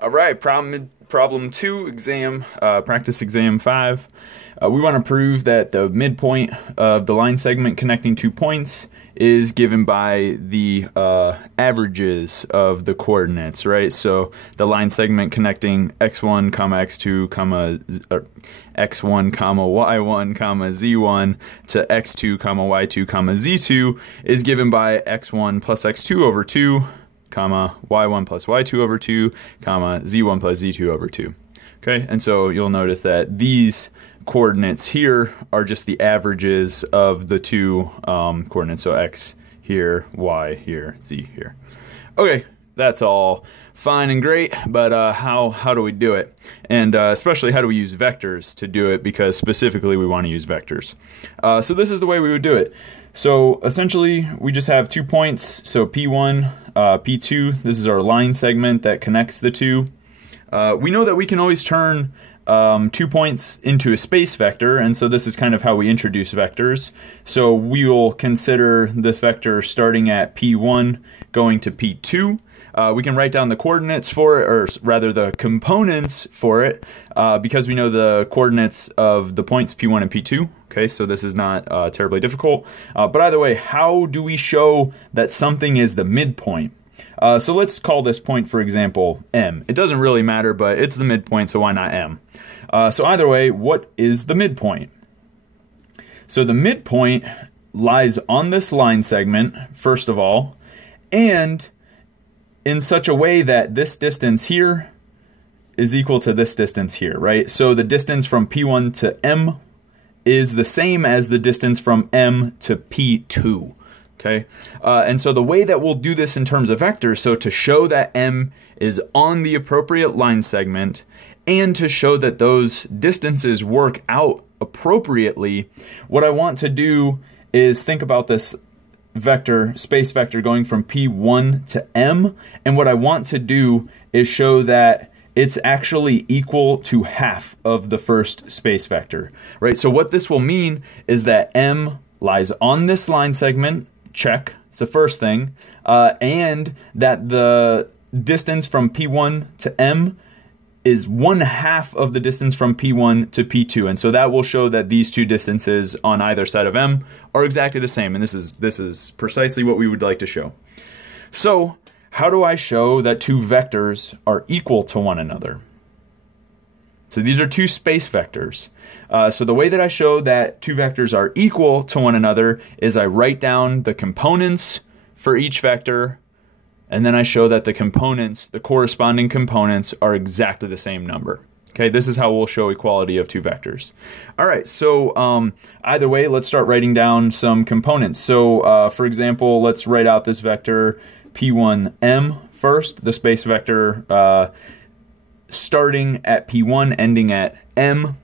All right, problem 2, practice exam 5. We want to prove that the midpoint of the line segment connecting 2 points is given by the averages of the coordinates, right? So the line segment connecting x1, x2, x1, y1, z1 to x2, y2, z2 is given by x1 plus x2 over 2, y1 plus y2 over 2, z1 plus z2 over 2. Okay, and so you'll notice that these coordinates here are just the averages of the two coordinates. So x here, y here, z here. Okay, that's all fine and great, but how do we do it? And especially how do we use vectors to do it, because specifically we want to use vectors. So this is the way we would do it. So essentially we just have 2 points, so P1, P2, this is our line segment that connects the two. We know that we can always turn 2 points into a space vector, and so this is kind of how we introduce vectors. So we will consider this vector starting at P1 going to P2. We can write down the coordinates for it, or rather the components for it, because we know the coordinates of the points P1 and P2. Okay, so this is not terribly difficult. But either way, how do we show that something is the midpoint? So let's call this point, for example, M. It doesn't really matter, but it's the midpoint, so why not M? So either way, what is the midpoint? So the midpoint lies on this line segment, first of all, and in such a way that this distance here is equal to this distance here, right? So the distance from P1 to M is the same as the distance from M to P2. Okay, and so the way that we'll do this in terms of vectors, so to show that M is on the appropriate line segment and to show that those distances work out appropriately, what I want to do is think about this vector, space vector going from P1 to M, and what I want to do is show that it's actually equal to half of the first space vector, right? So what this will mean is that M lies on this line segment, check, it's the first thing, and that the distance from P1 to M is 1/2 of the distance from P1 to P2, and so that will show that these two distances on either side of M are exactly the same, and this is precisely what we would like to show. So how do I show that two vectors are equal to one another? So these are two space vectors. So the way that I show that two vectors are equal to one another is I write down the components for each vector, and then I show that the components, the corresponding components, are exactly the same number. Okay, this is how we'll show equality of two vectors. All right, so either way, let's start writing down some components. So for example, let's write out this vector P1M first, the space vector starting at P1, ending at M.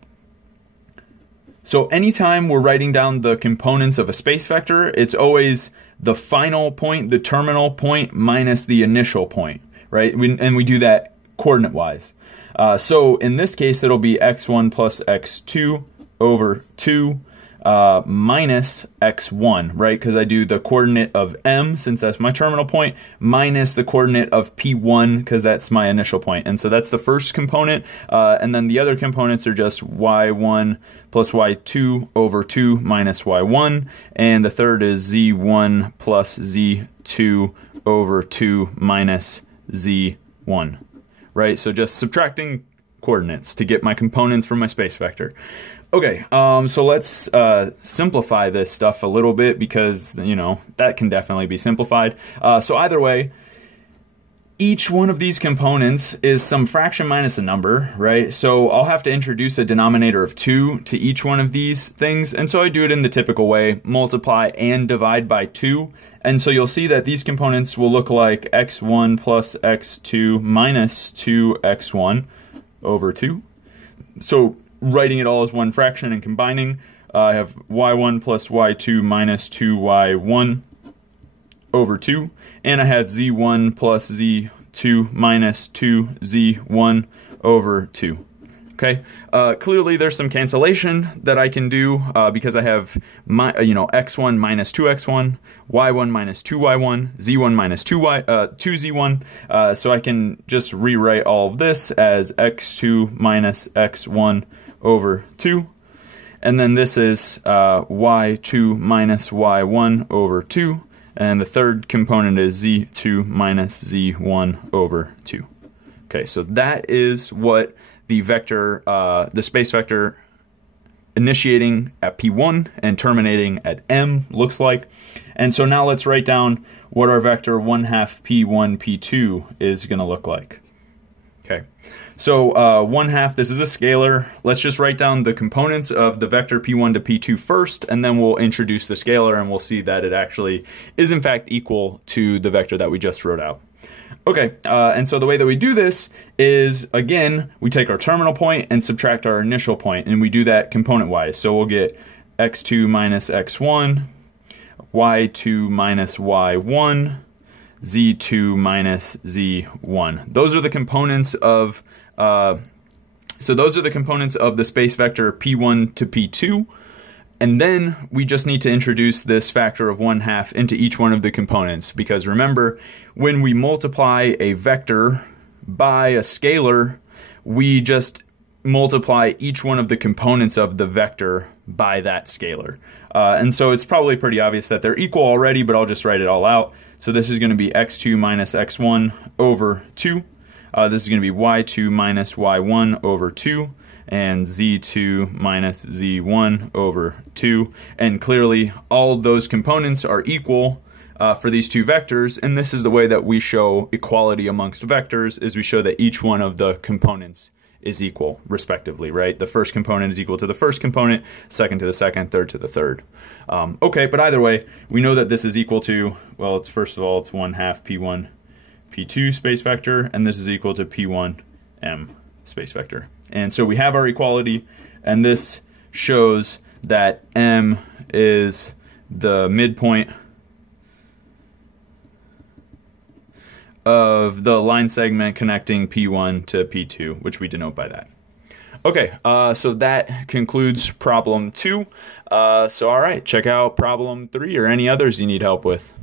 So anytime we're writing down the components of a space vector, it's always the final point, the terminal point, minus the initial point, right? And we do that coordinate-wise. So in this case, it'll be x1 plus x2 over 2 minus x1, right? Because I do the coordinate of M, since that's my terminal point, minus the coordinate of P1, because that's my initial point. And so that's the first component. And then the other components are just y1 plus y2 over 2 minus y1. And the third is z1 plus z2 over 2 minus z1, right? So just subtracting coordinates to get my components from my space vector. Okay, so let's simplify this stuff a little bit, because, you know, that can definitely be simplified. So either way, each one of these components is some fraction minus a number, right? So I'll have to introduce a denominator of 2 to each one of these things, and so I do it in the typical way, multiply and divide by 2. And so you'll see that these components will look like x1 plus x2 minus 2x1 over 2. So writing it all as one fraction and combining, I have y1 plus y2 minus 2y1 over 2, and I have z1 plus z2 minus 2z1 over 2. Okay, clearly there's some cancellation that I can do because I have x1 minus 2x1, y1 minus 2y1, z1 minus 2z1. So I can just rewrite all of this as x2 minus x1 over 2. And then this is y2 minus y1 over 2. And the third component is z2 minus z1 over 2. Okay, so that is what the vector, the space vector initiating at P1 and terminating at M looks like. And so now let's write down what our vector 1/2 P1 P2 is going to look like. Okay, so 1/2, this is a scalar. Let's just write down the components of the vector P1 to P2 first, and then we'll introduce the scalar, and we'll see that it actually is in fact equal to the vector that we just wrote out. Okay, and so the way that we do this is, again, we take our terminal point and subtract our initial point, and we do that component-wise. So we'll get x2 minus x1, y2 minus y1, z2 minus z1. Those are the components of, those are the components of the space vector P1 to P2. And then we just need to introduce this factor of 1/2 into each one of the components, because remember, when we multiply a vector by a scalar, we just multiply each one of the components of the vector by that scalar. And so it's probably pretty obvious that they're equal already, but I'll just write it all out. So this is going to be x2 minus x1 over 2. This is going to be y2 minus y1 over 2. And z2 minus z1 over 2. And clearly all those components are equal for these two vectors, and this is the way that we show equality amongst vectors, is we show that each one of the components is equal respectively, right? The first component is equal to the first component, second to the second, third to the third. Okay, but either way, we know that this is equal to, well, it's first of all, it's 1/2 P1 P2 space vector, and this is equal to P1 M space vector. And so we have our equality, and this shows that M is the midpoint of the line segment connecting P1 to P2, which we denote by that. Okay, so that concludes problem 2. So all right, check out problem 3 or any others you need help with.